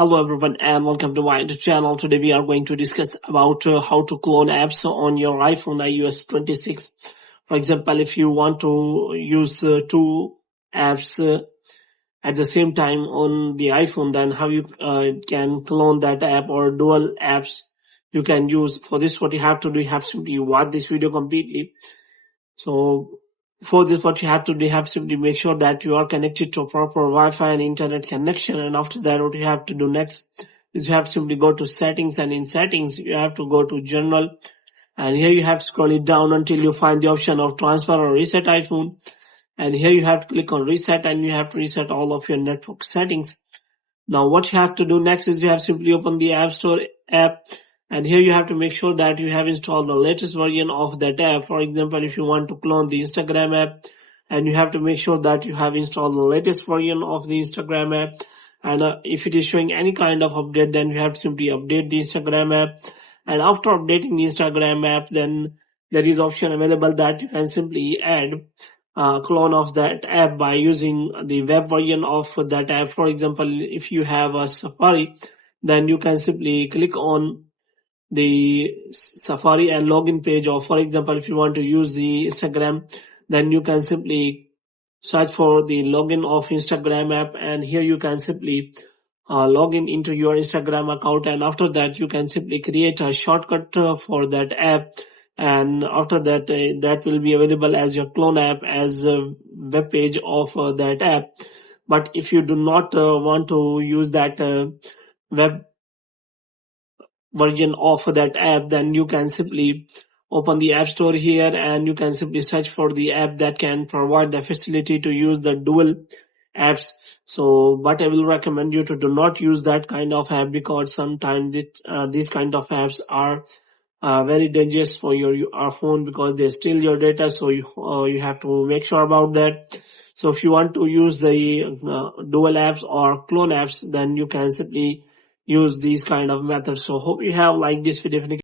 Hello everyone and welcome to my YouTube channel. Today we are going to discuss about how to clone apps on your iPhone iOS 26. For example, if you want to use two apps at the same time on the iPhone, then how you can clone that app or dual apps you can use. For this, what you have to do, you have to simply watch this video completely. So for this, what you have to do, you have to simply make sure that you are connected to a proper Wi-Fi and internet connection. And after that, what you have to do next is you have to simply go to settings, and in settings, you have to go to general. And here you have to scroll it down until you find the option of transfer or reset iPhone. And here you have to click on reset, and you have to reset all of your network settings. Now what you have to do next is you have simply open the App Store app, and here you have to make sure that you have installed the latest version of that app. For example, if you want to clone the Instagram app, and you have to make sure that you have installed the latest version of the Instagram app. And if it is showing any kind of update, then you have to simply update the Instagram app. And after updating the Instagram app, then there is option available that you can simply add clone of that app by using the web version of that app. For example, if you have a Safari, then you can simply click on the Safari and login page. Or for example, if you want to use the Instagram, then you can simply search for the login of Instagram app, and here you can simply log in into your Instagram account, and after that you can simply create a shortcut for that app, and after that that will be available as your clone app as a web page of that app. But if you do not want to use that web version of that app, then you can simply open the App Store here, and you can simply search for the app that can provide the facility to use the dual apps. So but I will recommend you to do not use that kind of app, because sometimes these kind of apps are very dangerous for your phone, because they steal your data. So you have to make sure about that. So if you want to use the dual apps or clone apps, then you can simply use these kind of methods. So hope you have liked this video.